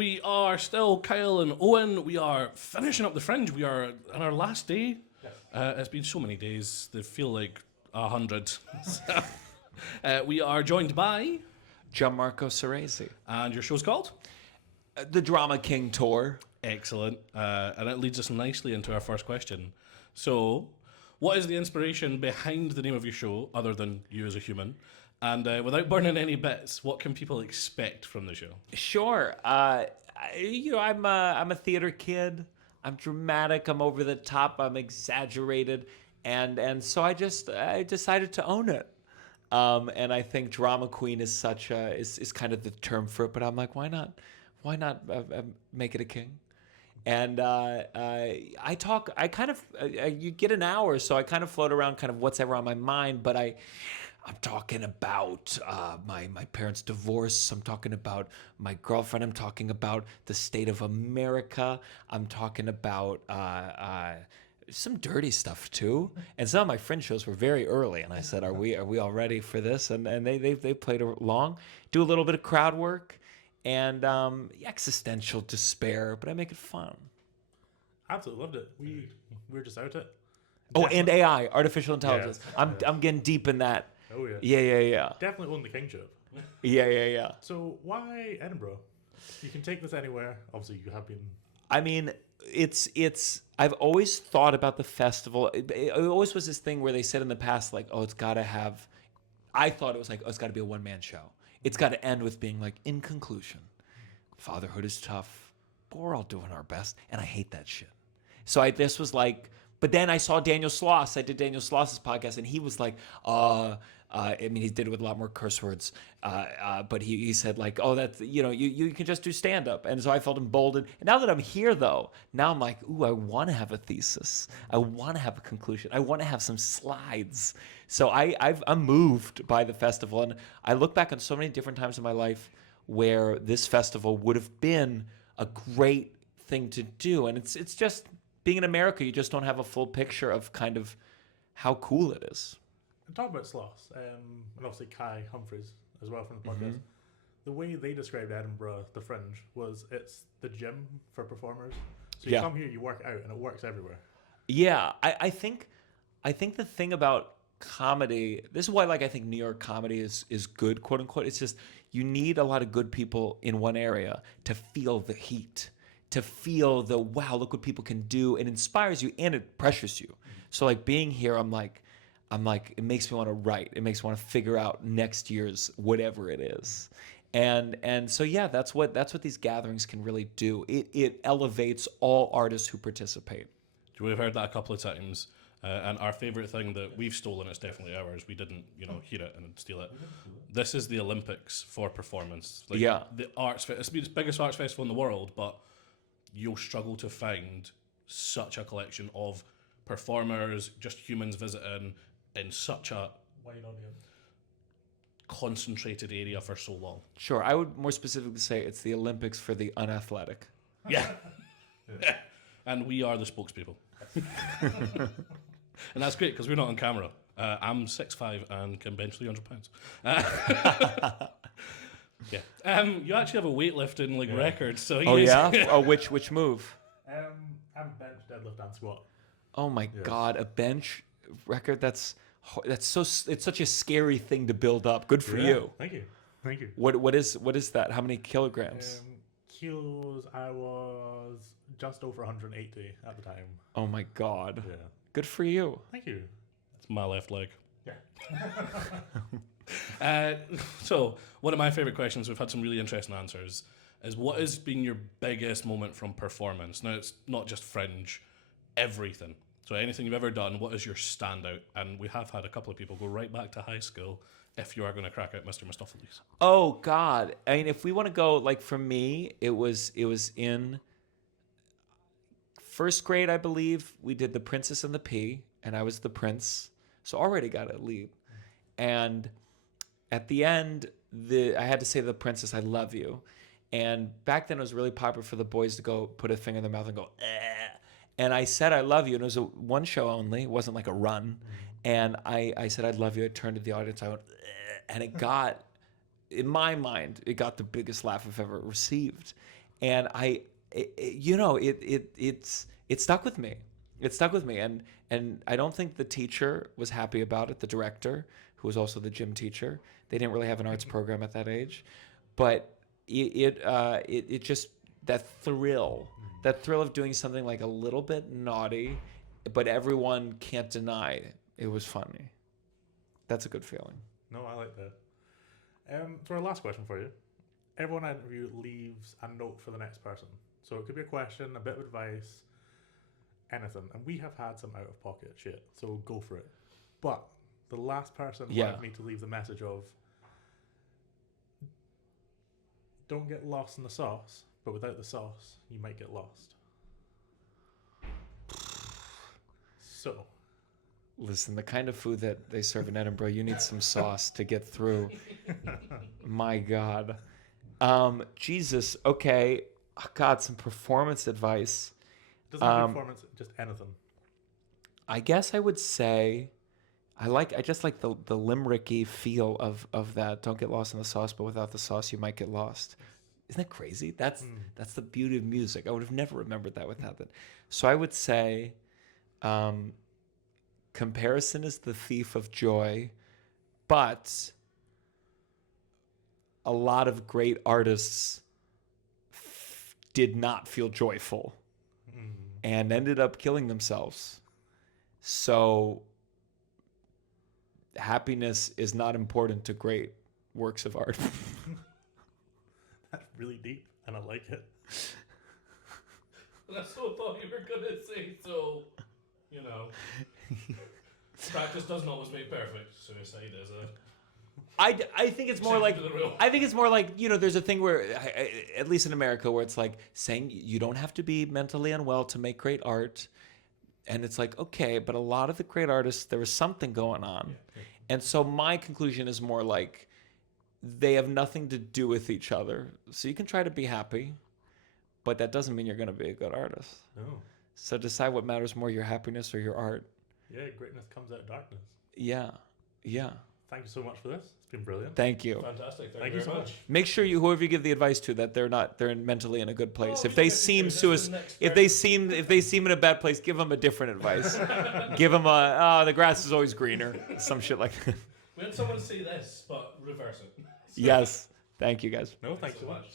We are still Kyle and Owen. We are finishing up the Fringe. We are on our last day. Yes. It's been so many days. They feel like 100. We are joined by... Gianmarco Soresi. And your show's called? The Drama King Tour. Excellent. And it leads us nicely into our first question. So, what is the inspiration behind the name of your show, other than you as a human? And without burning any bits, what can people expect from the show? Sure. I'm a theater kid. I'm dramatic. I'm over the top. I'm exaggerated. And so I decided to own it. And I think drama queen is is kind of the term for it. But I'm like, why not make it a king? And you get an hour, so I kind of float around kind of what's ever on my mind. But I'm talking about my parents' divorce. I'm talking about my girlfriend. I'm talking about the state of America. I'm talking about some dirty stuff too. And some of my Fringe shows were very early, and I said, "Are we all ready for this?" And they played along. Do a little bit of crowd work and existential despair, but I make it fun. Absolutely loved it. We're just out it. Oh, and AI, artificial intelligence. Yeah. I'm getting deep in that. Oh yeah. Yeah. Definitely won the kingship. Yeah. So why Edinburgh? You can take this anywhere. Obviously, you have been. I mean, it's. I've always thought about the festival. It always was this thing where they said in the past, like, oh, it's got to have. I thought it was like, oh, it's got to be a one-man show. It's got to end with being like, in conclusion, fatherhood is tough, but we're all doing our best, and I hate that shit. So this was like. But then I saw Daniel Sloss. I did Daniel Sloss's podcast, and he was like, he did it with a lot more curse words. But he said like, oh, that's, you can just do stand-up. And so I felt emboldened. And now that I'm here, though, now I'm like, ooh, I want to have a thesis. I want to have a conclusion. I want to have some slides. So I'm moved by the festival. And I look back on so many different times in my life where this festival would have been a great thing to do. And it's just... Being in America, you just don't have a full picture of kind of how cool it is. And talk about Sloss, and obviously Kai Humphries as well from the podcast. The way they described Edinburgh, the Fringe, was it's the gym for performers. So you come here, you work out, and it works everywhere. Yeah, I think the thing about comedy, this is why I think New York comedy is good, quote unquote. It's just you need a lot of good people in one area to feel the heat. To feel the, wow, look what people can do. It inspires you and it pressures you. So like being here, I'm like, it makes me want to write. It makes me want to figure out next year's whatever it is. And so yeah, that's what these gatherings can really do. It elevates all artists who participate. We've heard that a couple of times. And our favourite thing that we've stolen, it's definitely ours. We didn't, hear it and steal it. This is the Olympics for performance. Like, yeah. It's the biggest arts festival in the world, but you'll struggle to find such a collection of performers, just humans visiting in such a wide audience, concentrated area for so long. Sure, I would more specifically say it's the Olympics for the unathletic. Yeah. And we are the spokespeople. And that's great because we're not on camera. I'm 6'5" and can bench 300 pounds. Yeah. You actually have a weightlifting record, so oh yeah. Oh, which move? I'm bench, deadlift, and squat. Oh my God, a bench record. It's such a scary thing to build up. Good for you. Thank you. What is that? How many kilograms? Kilos. I was just over 180 at the time. Oh my God. Yeah. Good for you. Thank you. It's my left leg. Yeah. So one of my favorite questions, we've had some really interesting answers, is what has been your biggest moment from performance? Now it's not just Fringe, everything. So anything you've ever done, what is your standout? And we have had a couple of people go right back to high school if you are going to crack out Mr. Mistopheles. Oh God. I mean, if we want to go, like for me, it was in first grade, I believe. We did The Princess and the Pea, and I was the prince. So already got a lead. And at the end, I had to say to the princess, I love you. And back then it was really popular for the boys to go put a finger in their mouth and go, eh. And I said, I love you. And it was one show only. It wasn't like a run. And I said, I love you. I turned to the audience. I went, eh. And it got, in my mind, it got the biggest laugh I've ever received. And it stuck with me. It stuck with me, and I don't think the teacher was happy about it. The director, who was also the gym teacher, they didn't really have an arts program at that age, but it just that thrill of doing something like a little bit naughty, but everyone can't deny it was funny. That's a good feeling. No, I like that. For our last question for you, everyone I interview leaves a note for the next person. So it could be a question, a bit of advice, anything. And we have had some out-of-pocket shit, so go for it. But the last person wanted me to leave the message of, don't get lost in the sauce, but without the sauce, you might get lost. So... Listen, the kind of food that they serve in Edinburgh, you need some sauce to get through. My God. Jesus. Okay. Oh, God, some performance advice. Doesn't have to be performance, just anything. I guess I would say I just like the limericky feel of that. Don't get lost in the sauce, but without the sauce, you might get lost. Isn't that crazy? That's the beauty of music. I would have never remembered that without that. So I would say... comparison is the thief of joy, but a lot of great artists did not feel joyful and ended up killing themselves. So happiness is not important to great works of art. That's really deep, and I like it. I so thought you were going to say so. You know, practice doesn't always make perfect. Suicide is a... I think it's more like, there's a thing where, at least in America, where it's like saying you don't have to be mentally unwell to make great art. And it's like, okay, but a lot of the great artists, there was something going on. Yeah. And so my conclusion is more like they have nothing to do with each other. So you can try to be happy, but that doesn't mean you're going to be a good artist. No. So decide what matters more, your happiness or your art. Yeah, greatness comes out of darkness. Yeah. Thank you so much for this. It's been brilliant. Thank you. Fantastic. Thank you so much. Make sure whoever you give the advice to, that they're mentally in a good place. If they seem in a bad place, give them a different advice. Give them the grass is always greener. Some shit like that. We had someone say this, but reverse it. Yes. Thank you guys. No, thanks so much.